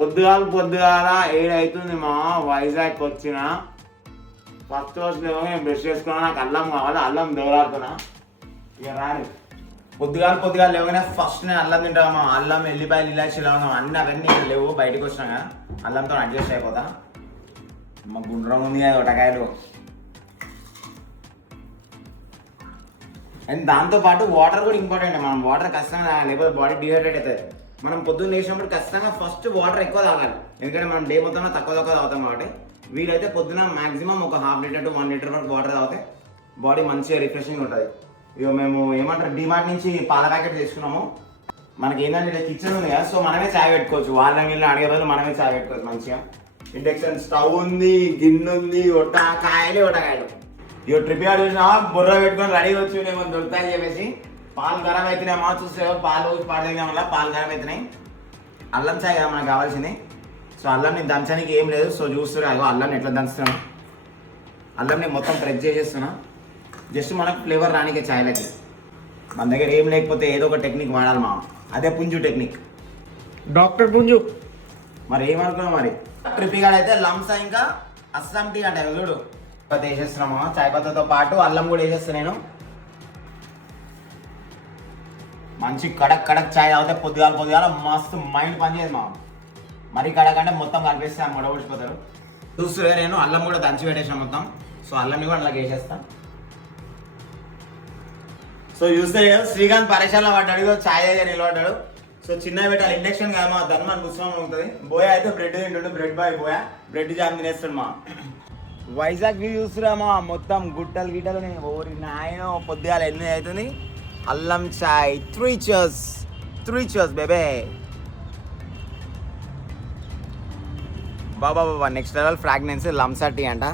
పొద్దుగాల 7 అవుతుంది మా వైజాగ్ వచ్చిన ఫస్ట్ వచ్చిన నేను బ్రష్ చేసుకున్నా, నాకు అల్లం కావాలి, అల్లం దోలాడుతున్నా. ఇక రాని పొద్దుగాల లేవగానే ఫస్ట్ నేను అల్లం తింటామా, అల్లం ఎల్లిపాయలు ఇలాచి లేవగా అన్నీ అవన్నీ లేవు, బయటకు వచ్చినాక అల్లంతో అడ్జస్ట్ అయిపోతా. మా గుండ్రం ఉంది కదా ఒటకాయలు. అండ్ దాంతోపాటు వాటర్ కూడా ఇంపార్టెంట్. మనం వాటర్ ఖచ్చితంగా తాగాలి, లేకపోతే బాడీ డిహైడ్రేట్ అవుతుంది. మనం పొద్దున్న లేచినప్పుడు ఖచ్చితంగా ఫస్ట్ వాటర్ ఎక్కువ తాగాలి, ఎందుకంటే మనం డే మొత్తంలో తక్కువ తాగుతాం కాబట్టి. వీలైతే పొద్దున మాక్సిమం ఒక 1/2 లీటర్ to 1 లీటర్ వరకు వాటర్ తాగితే బాడీ మంచిగా రిఫ్రెషింగ్ ఉంటుంది. ఇక మేము ఏమంటారు డిమార్ట్ నుంచి పాల ప్యాకెట్ తెచ్చుకున్నాము. మనకి ఏంటంటే కిచెన్ ఉంది కదా, సో మనమే చాయ్ పెట్టుకోవచ్చు. వాళ్ళని వీళ్ళని అడిగే రోజులు మనమే చాయ్ పెట్టుకోవచ్చు మంచిగా. ఇండక్షన్ స్టవ్ ఉంది, గిన్నె ఉంది, ఒటకాయలు. ఇక ట్రిప్ యాడ్ చూసినా బుర్ర పెట్టుకొని రెడీ వచ్చి ఏమో దొరుకుతాయని చెప్పేసి పాలు ఖరాబ్ అవుతున్నాయమ్మా. చూస్తే పాలు పాడైన వల్ల పాలు ఖరాబ్ అవుతున్నాయి. అల్లం చాయ్ కదా మనకు కావాల్సింది. సో అల్లంని దంచడానికి ఏం లేదు. సో చూస్తున్నా అల్లం ఎట్లా దంచుతున్నాను, అల్లంని మొత్తం ప్రెస్ చేసేస్తున్నా. జస్ట్ మనకు ఫ్లేవర్ రానికే చాయ్లకి. మన దగ్గర ఏం లేకపోతే ఏదో ఒక టెక్నిక్ వాడాలి మా, అదే పుంజు టెక్నిక్, డాక్టర్ పుంజు. మరి ఏమనుకున్నాం మరి. ట్రిప్పిగాడు అయితే లంసా ఇంకా అస్సాం టీ అంటే చూడు వేసేస్తున్నాము. చాయ్ పత్తతో పాటు అల్లం కూడా వేసేస్తాను నేను. మంచి కడక్ చాయ్ తాగితే పొద్దుగాల మస్తు మైండ్ పనిచేయదు మా. మరీ కడక్ అంటే మొత్తం కలిపేస్తే ఆ మొడగొడిచిపోతారు. చూస్తే నేను అల్లం కూడా దంచి పెట్టేసాను మొత్తం. సో అల్లంని కూడా అలా వేసేస్తాను. సో చూస్తే శ్రీకాంత్ పరేషాన్లో పడ్డాడు, చాయ్ దగ్గర నిలబడ్డాడు. సో చిన్న పెట్టాలి, ఇండక్షన్ కాదు మా, ధర్మాన్ని పుస్తకం ఉంటుంది. బోయా అయితే బ్రెడ్ తింటుండు, bread boy Boya bread jam తినేస్తాడు మా. వైజాగ్ వ్యూ చూస్తురామా, మొత్తం గుట్టలు గిట్టలు. ఓరి నాయన పొద్దుగాల 8 అవుతుంది. అల్లం చాయ్ 3 cheers బేబే. బాబా నెక్స్ట్ లెవెల్ ఫ్రాగ్రెన్స్ లంసా టీ అంట.